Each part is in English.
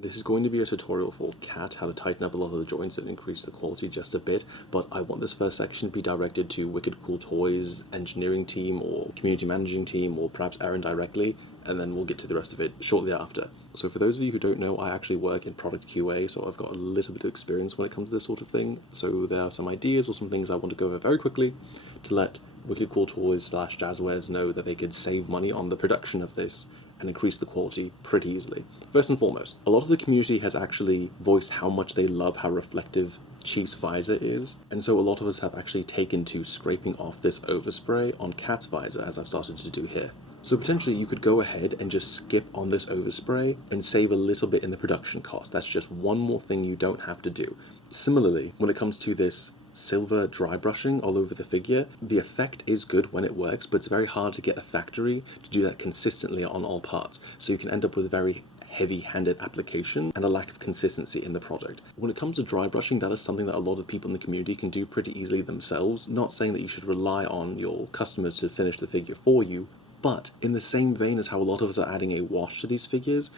This is going to be a tutorial for CAT, how to tighten up a lot of the joints and increase the quality just a bit, but I want this first section to be directed to Wicked Cool Toys engineering team or community managing team, or perhaps Aaron directly, and then we'll get to the rest of it shortly after. So for those of you who don't know, I actually work in product QA, so I've got a little bit of experience when it comes to this sort of thing, so there are some ideas or some things I want to go over very quickly to let Wicked Cool Toys / Jazwares know that they could save money on the production of this and increase the quality pretty easily. First and foremost, a lot of the community has actually voiced how much they love how reflective Chief's visor is, and so a lot of us have actually taken to scraping off this overspray on Cat's visor, as I've started to do here. So potentially you could go ahead and just skip on this overspray and save a little bit in the production cost. That's just one more thing you don't have to do. Similarly, when it comes to this silver dry brushing all over the figure, the effect is good when it works, but it's very hard to get a factory to do that consistently on all parts. So you can end up with a very heavy-handed application and a lack of consistency in the product. When it comes to dry brushing, that is something that a lot of people in the community can do pretty easily themselves. Not saying that you should rely on your customers to finish the figure for you, but in the same vein as how a lot of us are adding a wash to these figures,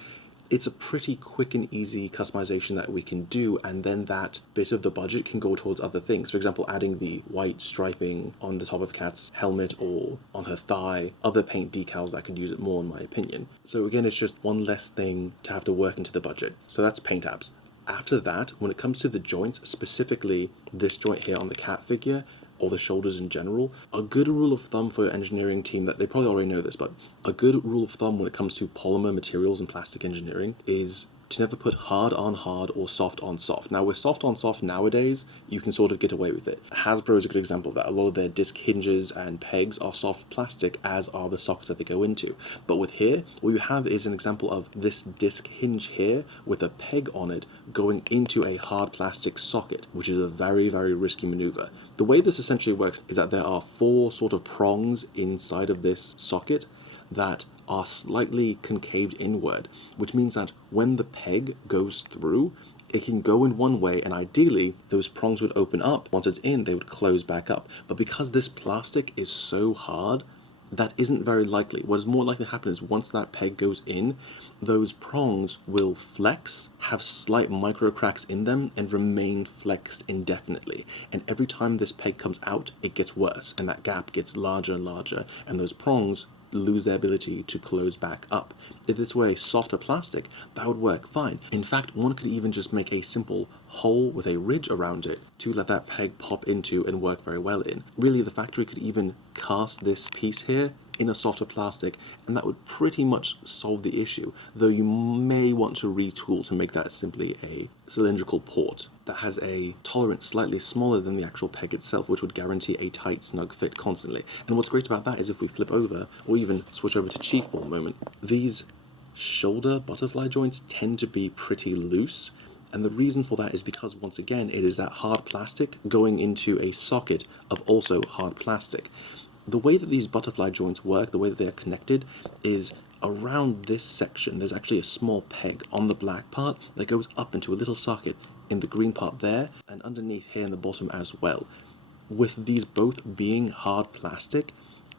it's a pretty quick and easy customization that we can do, and then that bit of the budget can go towards other things. For example, adding the white striping on the top of Cat's helmet or on her thigh, other paint decals that could use it more in my opinion. So again, it's just one less thing to have to work into the budget. So that's paint apps. After that, when it comes to the joints, specifically this joint here on the Cat figure, or the shoulders in general, a good rule of thumb for your engineering team, that they probably already know this, but a good rule of thumb when it comes to polymer materials and plastic engineering is to never put hard on hard or soft on soft. Now with soft on soft nowadays, you can sort of get away with it. Hasbro is a good example of that. A lot of their disc hinges and pegs are soft plastic, as are the sockets that they go into. But with here, what you have is an example of this disc hinge here with a peg on it going into a hard plastic socket, which is a very, very risky maneuver. The way this essentially works is that there are 4 sort of prongs inside of this socket that are slightly concaved inward, which means that when the peg goes through, it can go in one way, and ideally those prongs would open up. Once it's in, they would close back up. But because this plastic is so hard, that isn't very likely. What is more likely to happen is once that peg goes in, those prongs will flex, have slight micro cracks in them, and remain flexed indefinitely. And every time this peg comes out, it gets worse, and that gap gets larger and larger, and those prongs lose their ability to close back up. If this were a softer plastic, that would work fine. In fact, one could even just make a simple hole with a ridge around it to let that peg pop into and work very well in. Really, the factory could even cast this piece here in a softer plastic, and that would pretty much solve the issue, though you may want to retool to make that simply a cylindrical port that has a tolerance slightly smaller than the actual peg itself, which would guarantee a tight, snug fit constantly. And what's great about that is if we flip over, or even switch over to Chief for a moment, these shoulder butterfly joints tend to be pretty loose, and the reason for that is because, once again, it is that hard plastic going into a socket of also hard plastic. The way that these butterfly joints work, the way that they are connected, is around this section. There's actually a small peg on the black part that goes up into a little socket in the green part there, and underneath here in the bottom as well. With these both being hard plastic,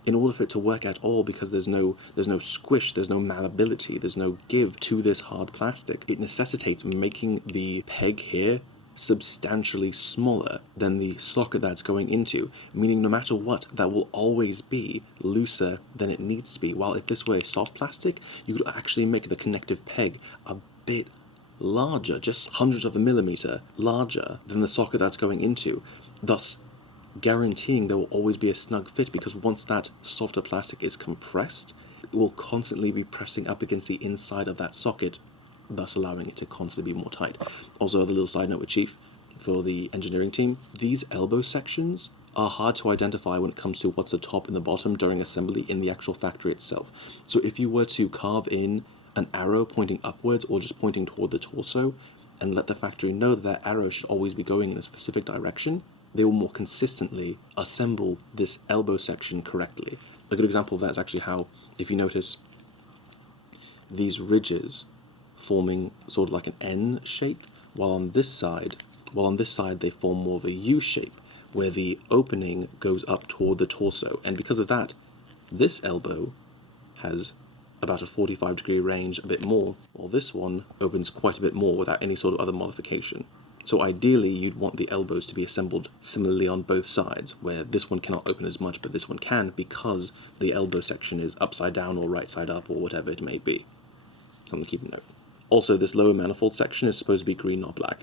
in order for it to work at all, because there's no squish, there's no malleability, there's no give to this hard plastic, it necessitates making the peg here substantially smaller than the socket that's going into, meaning no matter what, that will always be looser than it needs to be. While if this were a soft plastic, you could actually make the connective peg a bit larger, just hundreds of a millimeter larger than the socket that's going into, thus guaranteeing there will always be a snug fit, because once that softer plastic is compressed, it will constantly be pressing up against the inside of that socket, thus allowing it to constantly be more tight. Also, a little side note with Chief for the engineering team, these elbow sections are hard to identify when it comes to what's the top and the bottom during assembly in the actual factory itself. So if you were to carve in an arrow pointing upwards or just pointing toward the torso and let the factory know that arrow should always be going in a specific direction, they will more consistently assemble this elbow section correctly. A good example of that is actually how, if you notice these ridges forming sort of like an N shape, while on this side they form more of a U shape, where the opening goes up toward the torso. And because of that, this elbow has about a 45-degree range a bit more, while this one opens quite a bit more without any sort of other modification. So ideally, you'd want the elbows to be assembled similarly on both sides, where this one cannot open as much, but this one can because the elbow section is upside down or right side up or whatever it may be. Something to keep a note. Also, this lower manifold section is supposed to be green, not black.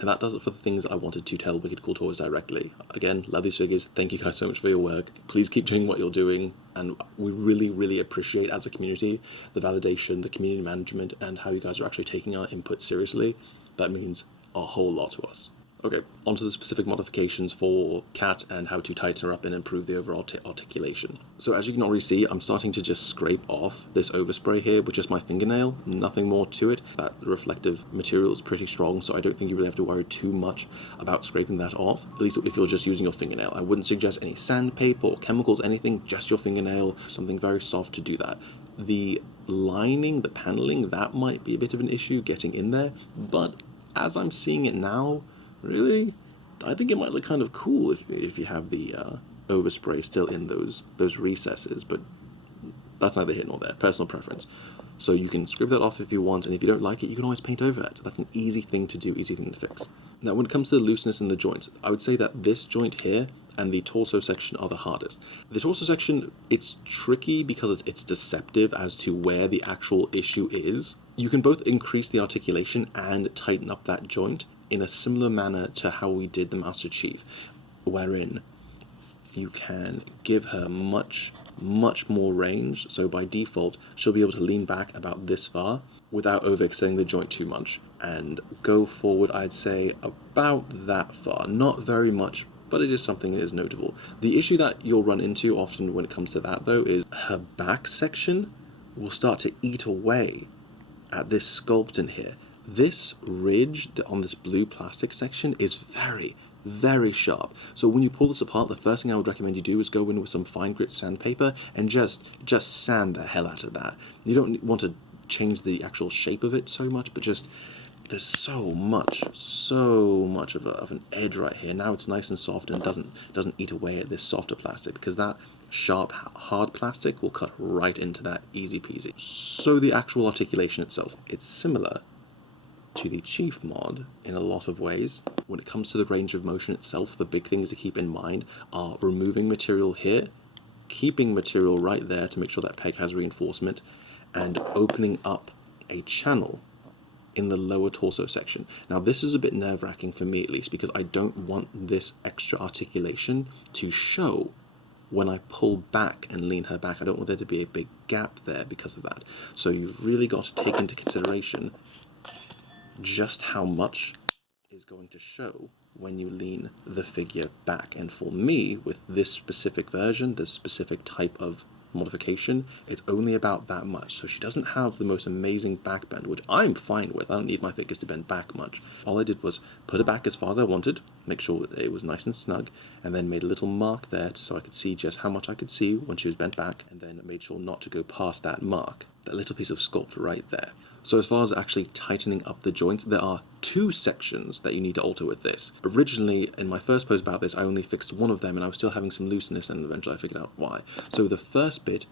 And that does it for the things I wanted to tell Wicked Cool Toys directly. Again, love these figures. Thank you guys so much for your work. Please keep doing what you're doing. And we really, really appreciate, as a community, the validation, the community management, and how you guys are actually taking our input seriously. That means a whole lot to us. Okay, onto the specific modifications for Cat and how to tighten her up and improve the overall articulation. So as you can already see, I'm starting to just scrape off this overspray here with just my fingernail, nothing more to it. That reflective material is pretty strong, so I don't think you really have to worry too much about scraping that off, at least if you're just using your fingernail. I wouldn't suggest any sandpaper or chemicals, anything, just your fingernail, something very soft to do that. The lining, the paneling, that might be a bit of an issue getting in there, but as I'm seeing it now, really, I think it might look kind of cool if you have the overspray still in those recesses, but that's neither here nor there, personal preference. So you can scrape that off if you want, and if you don't like it, you can always paint over it. That's an easy thing to do, easy thing to fix. Now, when it comes to the looseness in the joints, I would say that this joint here and the torso section are the hardest. The torso section, it's tricky because it's deceptive as to where the actual issue is. You can both increase the articulation and tighten up that joint in a similar manner to how we did the Master Chief, wherein you can give her much more range, so by default she'll be able to lean back about this far without overextending the joint too much, and go forward, I'd say, about that far. Not very much, but it is something that is notable. The issue that you'll run into often when it comes to that, though, is her back section will start to eat away at this sculpt in here. This ridge on this blue plastic section is very, very sharp. So when you pull this apart, the first thing I would recommend you do is go in with some fine grit sandpaper and just sand the hell out of that. You don't want to change the actual shape of it so much, but just, there's so much of an edge right here. Now it's nice and soft and doesn't eat away at this softer plastic, because that sharp, hard plastic will cut right into that easy peasy. So the actual articulation itself, it's similar to the Chief mod in a lot of ways. When it comes to the range of motion itself, the big things to keep in mind are removing material here, keeping material right there to make sure that peg has reinforcement, and opening up a channel in the lower torso section. Now this is a bit nerve-wracking for me, at least, because I don't want this extra articulation to show when I pull back and lean her back. I don't want there to be a big gap there because of that. So you've really got to take into consideration just how much is going to show when you lean the figure back. And for me, with this specific version, this specific type of modification, it's only about that much. So she doesn't have the most amazing back bend, which I'm fine with. I don't need my figures to bend back much. All I did was put it back as far as I wanted, make sure it was nice and snug, and then made a little mark there so I could see just how much I could see when she was bent back, and then made sure not to go past that mark, that little piece of sculpt right there. So as far as actually tightening up the joints, there are two sections that you need to alter with this. Originally, in my first post about this, I only fixed one of them, and I was still having some looseness, and eventually I figured out why. So the first bit,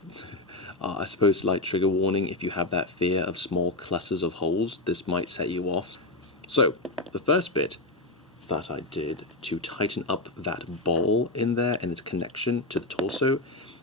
I suppose, slight trigger warning, if you have that fear of small clusters of holes, this might set you off. So the first bit that I did to tighten up that ball in there and its connection to the torso,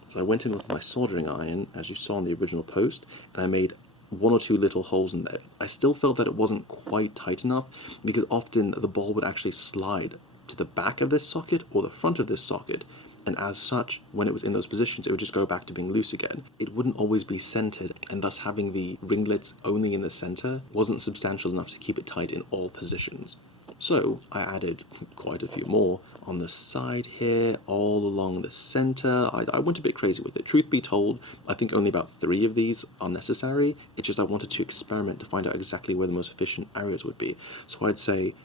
so I went in with my soldering iron, as you saw in the original post, and I made one or two little holes in there. I still felt that it wasn't quite tight enough, because often the ball would actually slide to the back of this socket or the front of this socket, and as such, when it was in those positions, it would just go back to being loose again. It wouldn't always be centered, and thus having the ringlets only in the center wasn't substantial enough to keep it tight in all positions. So I added quite a few more on the side here, all along the center. I went a bit crazy with it. Truth be told, I think only about 3 of these are necessary. It's just I wanted to experiment to find out exactly where the most efficient areas would be. So I'd say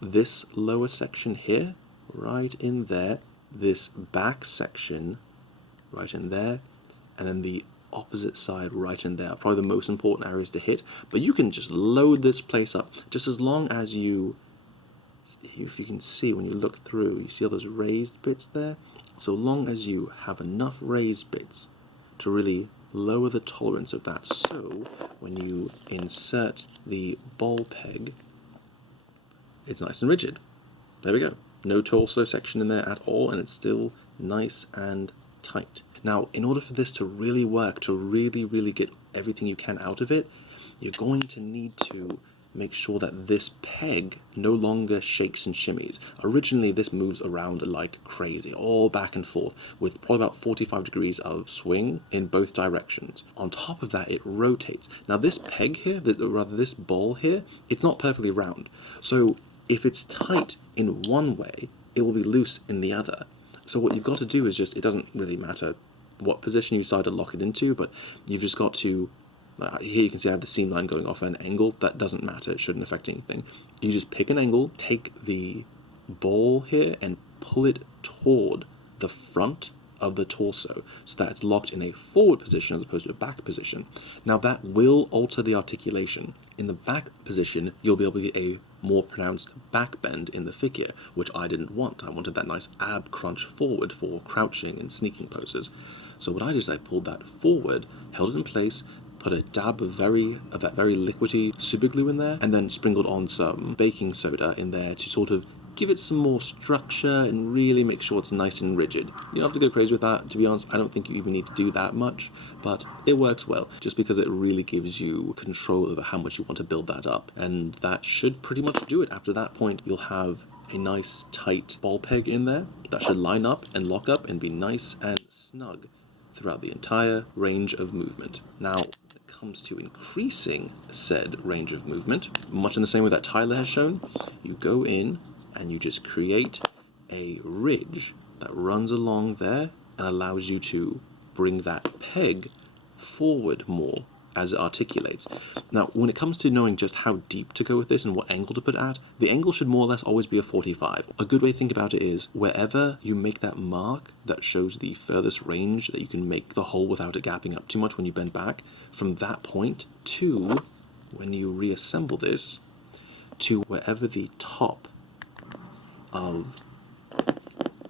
this lower section here, right in there, this back section right in there, and then the opposite side right in there are probably the most important areas to hit. But you can just load this place up, just as long as you, if you can see when you look through, you see all those raised bits there? So long as you have enough raised bits to really lower the tolerance of that. So when you insert the ball peg, it's nice and rigid. There we go. No torso section in there at all, and it's still nice and tight. Now, in order for this to really work, to really get everything you can out of it, you're going to need to make sure that this peg no longer shakes and shimmies. Originally, this moves around like crazy, all back and forth, with probably about 45 degrees of swing in both directions. On top of that, it rotates. Now, this peg here, or rather this ball here, it's not perfectly round. So if it's tight in one way, it will be loose in the other. So what you've got to do is just, it doesn't really matter what position you decide to lock it into, but you've just got to, here you can see I have the seam line going off at an angle. That doesn't matter, it shouldn't affect anything. You just pick an angle, take the ball here and pull it toward the front of the torso so that it's locked in a forward position as opposed to a back position. Now that will alter the articulation. In the back position, you'll be able to get a more pronounced back bend in the figure, which I didn't want. I wanted that nice ab crunch forward for crouching and sneaking poses. So what I did is I pulled that forward, held it in place, put a dab of that very liquidy super glue in there, and then sprinkled on some baking soda in there to sort of give it some more structure and really make sure it's nice and rigid. You don't have to go crazy with that. To be honest, I don't think you even need to do that much, but it works well, just because it really gives you control over how much you want to build that up. And that should pretty much do it. After that point, you'll have a nice tight ball peg in there that should line up and lock up and be nice and snug throughout the entire range of movement. Now, comes to increasing said range of movement, much in the same way that Tyler has shown, you go in and you just create a ridge that runs along there and allows you to bring that peg forward more as it articulates. Now, when it comes to knowing just how deep to go with this and what angle to put at, the angle should more or less always be a 45. A good way to think about it is wherever you make that mark that shows the furthest range that you can make the hole without it gapping up too much when you bend back, from that point to when you reassemble this to wherever the top of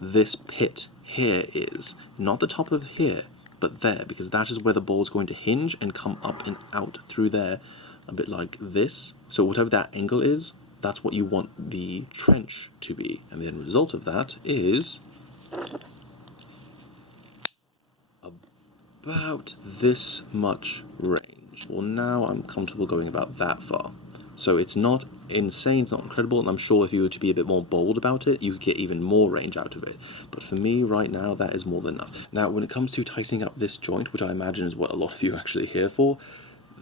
this pit here is, not the top of here, but there, because that is where the ball is going to hinge and come up and out through there, a bit like this. So whatever that angle is, that's what you want the trench to be. And the end result of that is about this much range. Well, now I'm comfortable going about that far. So it's not insane, it's not incredible, and I'm sure if you were to be a bit more bold about it, you could get even more range out of it. But for me, right now, that is more than enough. Now, when it comes to tightening up this joint, which I imagine is what a lot of you are actually here for,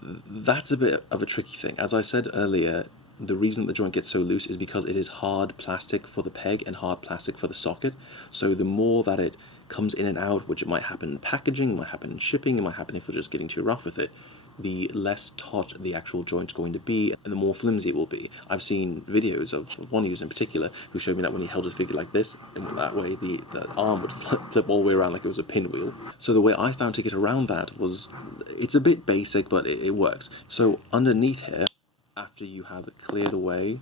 that's a bit of a tricky thing. As I said earlier, the reason the joint gets so loose is because it is hard plastic for the peg and hard plastic for the socket. So the more that it comes in and out, which it might happen in packaging, it might happen in shipping, it might happen if you're just getting too rough with it, the less taut the actual joint's going to be and the more flimsy it will be. I've seen videos of one user in particular who showed me that when he held his figure like this and went that way, the arm would flip all the way around like it was a pinwheel. So the way I found to get around that was, it's a bit basic, but it works. So underneath here, after you have cleared away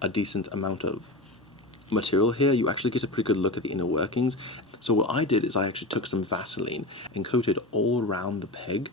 a decent amount of material here, you actually get a pretty good look at the inner workings. So what I did is I actually took some Vaseline and coated all around the peg,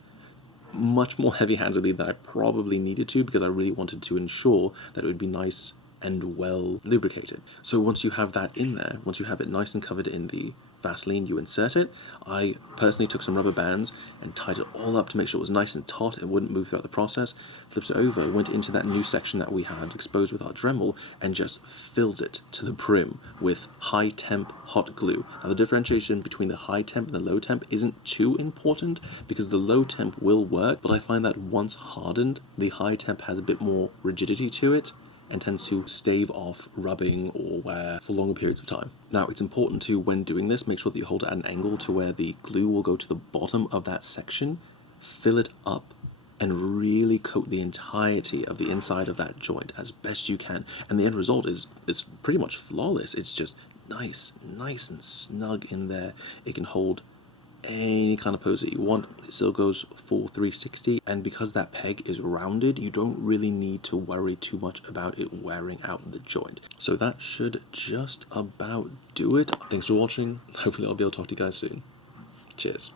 much more heavy-handedly than I probably needed to, because I really wanted to ensure that it would be nice and well lubricated. So once you have that in there, once you have it nice and covered in the Vaseline, you insert it. I personally took some rubber bands and tied it all up to make sure it was nice and taut and wouldn't move throughout the process. Flipped it over, went into that new section that we had exposed with our Dremel and just filled it to the brim with high temp hot glue. Now the differentiation between the high temp and the low temp isn't too important because the low temp will work, but I find that once hardened, the high temp has a bit more rigidity to it and tends to stave off rubbing or wear for longer periods of time. Now, it's important to, when doing this, make sure that you hold it at an angle to where the glue will go to the bottom of that section, fill it up, and really coat the entirety of the inside of that joint as best you can. And the end result is pretty much flawless. It's just nice and snug in there. It can hold any kind of pose that you want. It still goes full 360, and because that peg is rounded, you don't really need to worry too much about it wearing out the joint. So that should just about do it. Thanks for watching. Hopefully I'll be able to talk to you guys soon. Cheers.